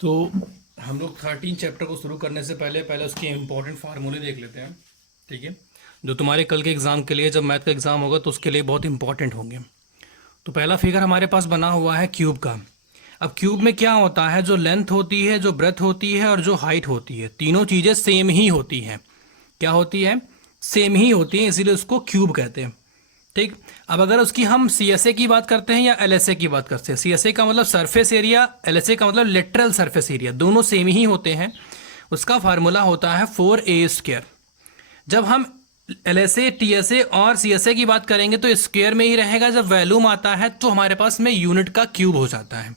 तो हम लोग 13 चैप्टर को शुरू करने से पहले पहले उसके इम्पोर्टेंट फार्मूले देख लेते हैं। ठीक है, जो तुम्हारे कल के एग्ज़ाम के लिए, जब मैथ का एग्ज़ाम होगा तो उसके लिए बहुत इंपॉर्टेंट होंगे। तो पहला फिगर हमारे पास बना हुआ है क्यूब का। अब क्यूब में क्या होता है, जो लेंथ होती है, जो ब्रेथ होती है और जो हाइट होती है, तीनों चीज़ें सेम ही होती हैं। क्या होती है? सेम ही होती हैं, इसीलिए उसको क्यूब कहते हैं। ठीक। अब अगर उसकी हम सी एस ए की बात करते हैं या एल एस ए की बात करते हैं, सी एस ए का मतलब surface area, L S A का मतलब लेटरल सरफेस एरिया, दोनों सेम ही होते हैं। उसका फार्मूला होता है 4a²। जब हम L S A, T S ए और सी एस ए की बात करेंगे तो स्क्वायर में ही रहेगा। जब वैल्यूम आता है तो हमारे पास में यूनिट का क्यूब हो जाता है।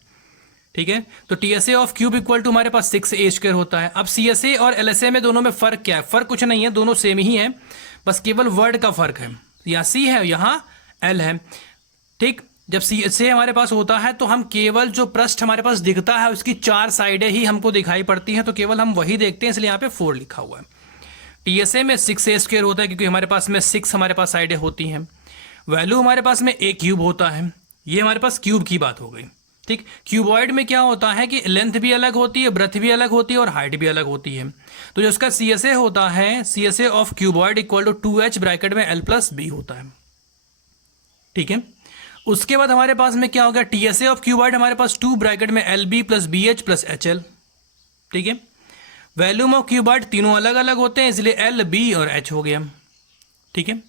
ठीक है, तो T S A of cube equal to हमारे पास 6a² होता है। अब सी एस ए और एल एस ए में दोनों में फ़र्क क्या है? फ़र्क कुछ नहीं है, दोनों सेम ही है, बस केवल वर्ड का फ़र्क है। यहाँ सी है, यहाँ एल है। ठीक। जब सी एस ए हमारे पास होता है तो हम केवल जो पृष्ठ हमारे पास दिखता है उसकी 4 साइडें ही हमको दिखाई पड़ती हैं, तो केवल हम वही देखते हैं, इसलिए यहाँ पे 4 लिखा हुआ है। टी एस ए में 6a² होता है क्योंकि हमारे पास में 6 हमारे पास साइडें होती हैं। वैल्यू हमारे पास में a³ होता है। ये हमारे पास क्यूब की बात हो गई। ठीक। क्यूबॉइड में क्या होता है कि लेंथ भी अलग होती है, ब्रेथ भी अलग होती है और हाइट भी अलग होती है। तो जो उसका सी एस ए होता है, C S A of cuboid equal to 2h bracket में l प्लस बी होता है। ठीक है, उसके बाद हमारे पास में क्या हो गया? T S A of cuboid हमारे पास 2 ब्रैकेट में L B plus B H plus H L. ठीक है, वैल्यूम ऑफ क्यूबॉइड तीनों अलग अलग होते हैं, इसलिए एल बी और एच हो गया। ठीक है,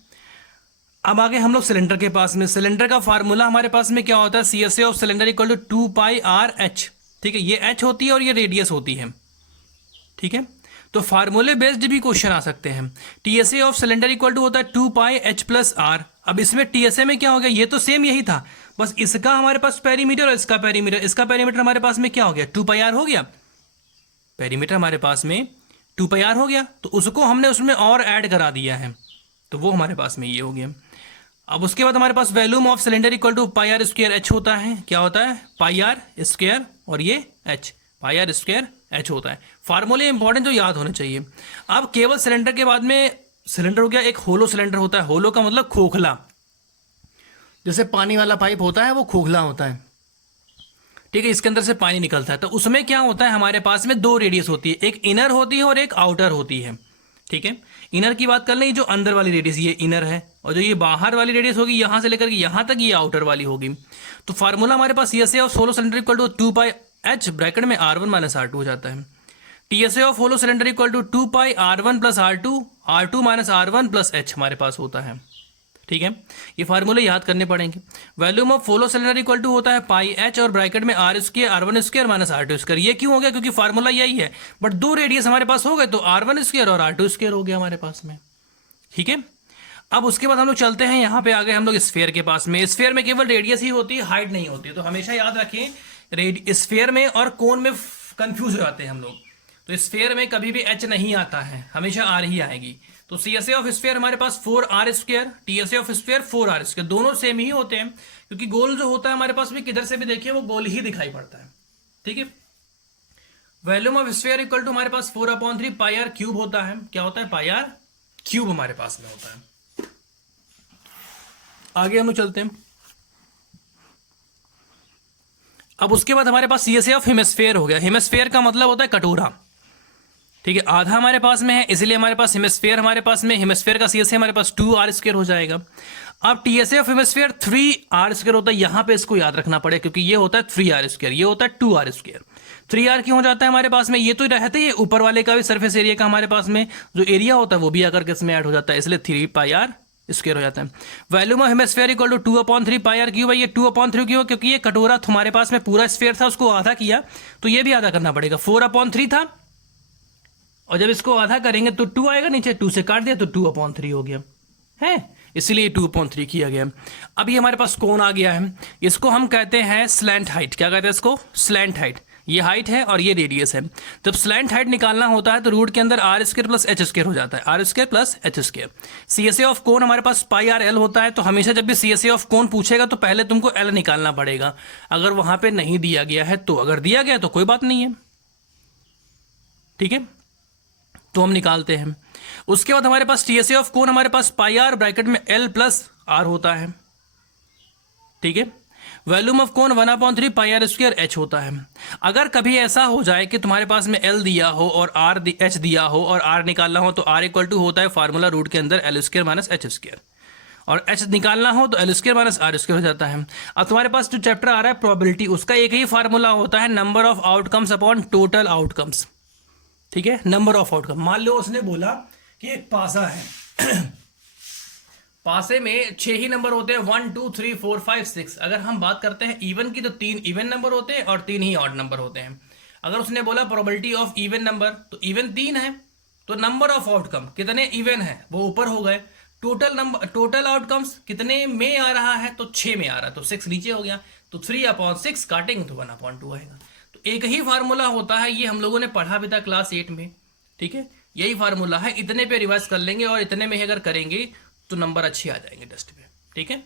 अब आगे हम लोग सिलेंडर के पास में। सिलेंडर का फार्मूला हमारे पास में क्या होता है? C S A of cylinder equal to 2πr/h। ठीक है, ये h होती है और ये रेडियस होती है। ठीक है, तो फार्मूले बेस्ड भी क्वेश्चन आ सकते हैं। T S A of cylinder equal to होता है 2πh प्लस आर। अब इसमें टी एस ए में क्या हो गया? ये तो सेम यही था, बस इसका हमारे पास पेरीमीटर और इसका पेरीमीटर, इसका पेरीमीटर हमारे पास में क्या हो गया? 2πr हो गया। पेरीमीटर हमारे पास में 2πr हो गया, तो उसको हमने उसमें और ऐड करा दिया है, तो वो हमारे पास में ये हो गया। अब उसके बाद हमारे पास volume of cylinder equal to πr² होता है। क्या होता है? πr² और ये h, πr² h होता है। फार्मूले इंपॉर्टेंट जो याद होने चाहिए। अब केवल सिलेंडर के बाद में सिलेंडर हो गया, एक होलो सिलेंडर होता है। होलो का मतलब खोखला, जैसे पानी वाला पाइप होता है वो खोखला होता है। ठीक है, इसके अंदर से पानी निकलता है, तो उसमें क्या होता है? हमारे पास में 2 रेडियस होती है, एक इनर होती है और एक आउटर होती है। ठीक है, इनर की बात कर लें, जो अंदर वाली रेडियस ये इनर है, और जो ये बाहर वाली रेडियस होगी यहां से लेकर के यहां तक, ये आउटर वाली होगी। तो फार्मूला हमारे पास C S A of hollow cylinder equal to 2πh bracket में r1 माइनस r2 हो जाता है। T S A of hollow cylinder equal to 2πr1 plus r2 minus r1 plus h हमारे पास होता है। ठीक है, ये फार्मूले याद करने पड़ेंगे। Volume of hollow cylinder equal to होता है πh और ब्रैकेट में r² माइनस r2²। ये क्यों हो गया? क्योंकि फार्मूला यही है, बट 2 रेडियस हमारे पास हो गए, तो r1² और r2² हो गया हमारे पास में। ठीक है, अब उसके बाद हम लोग चलते हैं यहाँ पे आगे, हम लोग स्फीयर के पास में। स्फीयर में केवल रेडियस ही होती है, हाइट नहीं होती है, तो हमेशा याद रखें स्फीयर में और कोन में कंफ्यूज हो जाते हैं हम लोग। तो स्फीयर में कभी भी h नहीं आता है, हमेशा r ही आएगी। तो C S A of sphere हमारे पास 4r², T S A of sphere 4r², दोनों सेम ही होते हैं, क्योंकि गोल जो होता है हमारे पास में किधर से भी देखिए वो गोल ही दिखाई पड़ता है। ठीक है, volume of sphere equal to हमारे पास 4/3 πr³ होता है। क्या होता है? πr³ हमारे पास में होता है। आगे हम लोग चलते हैं। अब उसके बाद हमारे पास C S A of hemisphere हो गया। हेमिस्फीयर का मतलब होता है कटोरा। ठीक है, आधा हमारे पास में है, इसलिए हमारे पास हेमिस्फीयर, हमारे पास में हेमिस्फीयर का सी एस ए हमारे पास 2r² हो जाएगा। अब T S A of hemisphere 3r² होता है। यहां पे इसको याद रखना पड़ेगा, क्योंकि ये होता है 3r², ये होता है 2r²। 3r क्यों हो जाता है हमारे पास में? ये तो रहते ही ऊपर वाले का भी सरफेस एरिया का हमारे पास में जो एरिया होता है वो भी आकर के इसमें ऐड हो जाता है, इसलिए 3πr² हो जाता है। Volume of hemisphere equal to 2/3 πr³ है। ये 2/3 क्यों? क्योंकि ये कटोरा हमारे पास में पूरा स्फीयर था, उसको आधा किया, तो ये भी आधा करना पड़ेगा। 4/3 था, और जब इसको आधा करेंगे तो 2 आएगा नीचे, 2 से काट दिया तो 2/3 हो गया है, इसीलिए 2/3 किया गया। अब ये हमारे पास कोण आ गया है, इसको हम कहते हैं स्लैंट हाइट। क्या कहते हैं इसको? Slant height. ये हाइट है और ये रेडियस है। जब स्लैंट हाइट निकालना होता है तो रूट के अंदर r² प्लस h² हो जाता है, r² plus h²। C S A of cone हमारे पास πrl होता है, तो हमेशा जब भी सी एस ए ऑफ कोण पूछेगा तो पहले तुमको l निकालना पड़ेगा, अगर वहां पे नहीं दिया गया है तो। अगर दिया गया तो कोई बात नहीं है। ठीक है, तो हम निकालते हैं। उसके बाद हमारे पास T S A of cone हमारे पास πr ब्रैकेट में l प्लस r होता है। ठीक है, volume of cone 1/3 pi R square H होता है। अगर कभी ऐसा हो जाए कि तुम्हारे पास में एल दिया हो और आर एच दिया हो और आर निकालना हो तो आर इक्वल टू होता है फार्मूला रूट के अंदर L square minus H square, और एच निकालना हो तो L square minus R square हो जाता है। अब तुम्हारे पास जो चैप्टर आ रहा है प्रोबेबिलिटी, उसका एक ही फार्मूला होता है number of outcomes upon total outcomes. ठीक है, नंबर ऑफ आउटकम। मान लो उसने बोला कि एक पासा है पासे में 6 ही नंबर होते हैं, 1 2 3 4 5 6। अगर हम बात करते हैं इवन की तो 3 इवन नंबर होते हैं और 3 ही ऑड नंबर होते हैं। अगर उसने बोला प्रोबेबिलिटी ऑफ इवन नंबर तो इवन 3 है, तो नंबर ऑफ आउटकम कितने इवन है वो ऊपर हो गए, टोटल नंबर टोटल आउटकम्स कितने में आ रहा है तो 6 में आ रहा है, तो 6 नीचे हो गया, तो 3/6 काटेंगे तो 1/2 आएगा। तो एक ही फार्मूला होता है, ये हम लोगों ने पढ़ा भी था क्लास 8 में। ठीक है, यही फार्मूला है, इतने पे रिवाइज कर लेंगे और इतने में ही अगर करेंगे तो नंबर अच्छे आ जाएंगे टेस्ट पे। ठीक है।